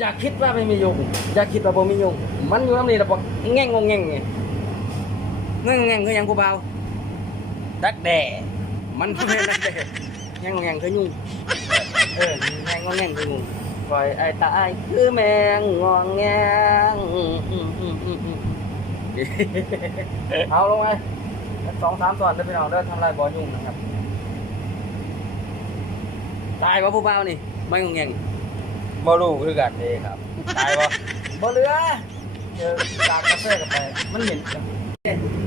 อย่าคิดว่าไม่มียุงอย่าคิดว่าบ่มียุงมันอยู่น้ำนี่แล้วบอกแง่งงงแง่งไงแง่งงงแง่งคือยังผู้เบาดักแด่มันไม่ดักแด่แง่งงงแง่งคือยุงเออแง่งงงแง่งคือยุงปล่อยไอ้ตายคือแมงงองแงงเอาลงไปสองสามส่วนเด้อพี่น้องเด้อทำลายบ่อยุงนะครับ ตายบ่ผู้เบานี่ไม่งงแง่ง บ่รู้คือกันเด้ครับตายบ่บ่เหลือเจอตากกาแฟกับไปมันเหม็นจัง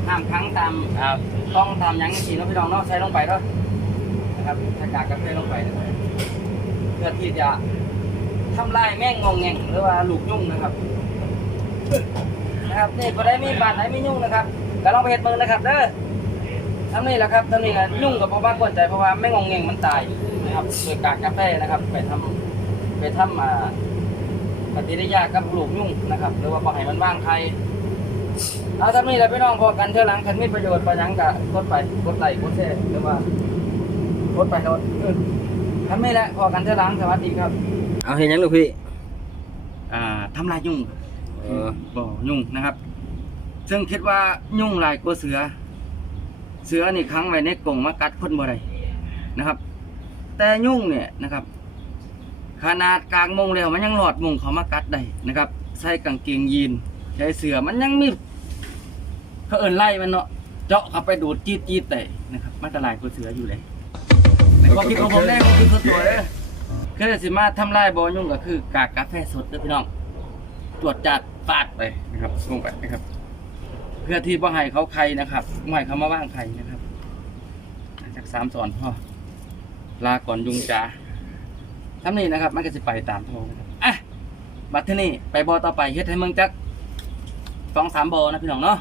น้ำครั้งตามครับต้องตามหยังสีเนาะพี่น้องเนาะใส่ลงไปเนาะนะครับใส่กากกาแฟลงไปนะครับเพื่อที่จะทำลายแม่งงองแงงหรือว่าลูกยุ่งนะครับ นะครับนี่บ่ได้มีบาดไหนมียุ่งนะครับก็ลองไปเฮ็ดเบิ่งนะครับเด้อทำนี่แหละครับทำนี่ก็ยุ่งกับบ่บ้ากวนใจเพราะว่าแม่งงองแงงมันตายนะครับโดยกากกาแฟนะครับ ไปทำ ไปทำมาปฏิกิริยากับลูกยุ่งนะครับ หรือว่าปล่อยให้มันว่างใครเอาทำนี่แหละพี่น้องพอกันเท่าหลังคันมีประโยชน์ประหยังกะกดไปกดไลค์กดแชร์หรือว่ากดไปโดนทำนี่แหละพอกันเท่าหลังสวัสดีครับ เอาเห็นยังลูกพี่ อ่าทำลายยุ่งเออบ่ยุ่งนะครับ ซึ่งคิดว่ายุ่งหลายกว่าเสือ เสือนี่ขังไว้ในกรงมากัดคนบ่ได้นะครับ แต่ยุ่งเนี่ยนะครับ ขนาดกลางมงแล้วมันยังหลอดมงเขามากัดได้นะครับ ใส่กางเกงยีนใช้เสือมันยังมีเขาเอินไล่มันเนาะเจาะเข้าไปดูดจีดจีดแต่นะครับมันอันตรายกว่าเสืออยู่เลยในความคิดของผมได้ความคิดส่วนตัวเลยคือสิมาทำลายบอยุ่งก็คือกากกาแฟสดด้อพี่น้อง ตรวจจัดฟาดไปนะครับลงไปนะครับ เพื่อที่บ่ให้เขาใครนะครับไม่ให้เขามาว่างใครนะครับจากสามสอนพ่อลาก่อนยุงจ้า ทำนี่นะครับมันก็จะไปตามทางนะครับอะบัดที่นี่ไปบอต่อไปเฮ็ดให้เมืองจักสองสามบอนะพี่น้องเนาะ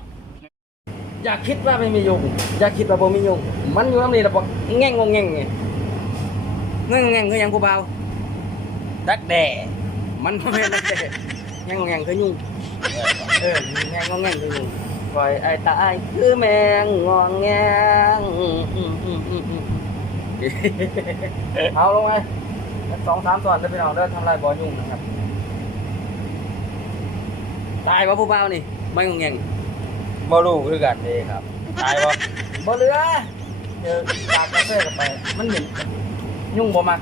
อย่าคิดว่าไม่มียุงอย่าคิดว่าบ่มียุงมันอยู่น้ำนี่แล้วบอกแง่งงงแง่งไงแง่งงงแง่งคือหยังผู้เบาดักแด่มันไม่ใช่ดักแด่แง่งงงแง่งคือยุงเออแงงงองแงงคือยุงปล่อยไอ้ตายคือแมงงองแงงอืมอืมอืมอืมอืมเอาลงไป สองสามส่วนเด้อพี่น้องเด้อทำลายบ่อยุ่งนะครับ ตายว่าผู้เบานี่ไม่งงแงงบ่รู้คือกันเด้ครับ ตายบ่บ่เหลือเจอตากกาแฟกับไป มันเหม็นจังยุ่งบ่มัก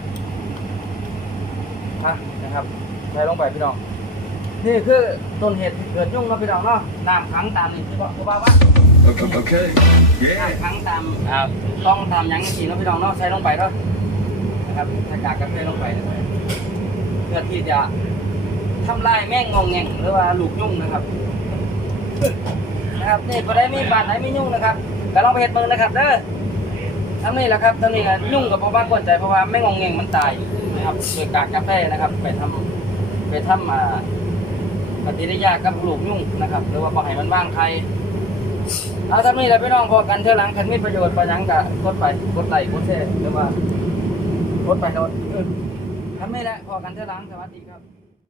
อะนะครับใส่ลงไปพี่น้อง นี่คือต้นเหตุที่เกิดยุ่งเนาะพี่น้องเนาะน้ำขังตามนี่ที่บอกผู้เบาว่า Okay. น้ำ Yeah. ขังตามครับต้องตามหยังสีเนาะพี่น้องเนาะใส่ลงไปเนาะ นะครับใส่กากกาแฟลงไปนะครับเพื่อที่จะทำลายแม่งงองแงงหรือว่าลูกยุ่งนะครับ นะครับนี่บ่ได้มีบาดไหนมียุ่งนะครับก็ลองไปเฮ็ดเบิ่งนะครับเด้อทำนี่แหละครับทำนี่ยุ่งกับบ่บ้ากวนใจเพราะว่าแม่งงองแงงมันตายนะครับโดยกากกาแฟนะครับ ไปทำไปทำมาปฏิกิริยากับลูกยุ่งนะครับ หรือว่าบ่ให้มันว่างใครเอาทำนี่แหละพี่น้องพอกันเท่าหลังคันมีประโยชน์ประยังกะกดไปกดไลค์กดแชร์หรือว่า กดไปโดนทำนี่แหละพอกันเท่าหลังสวัสดีครับ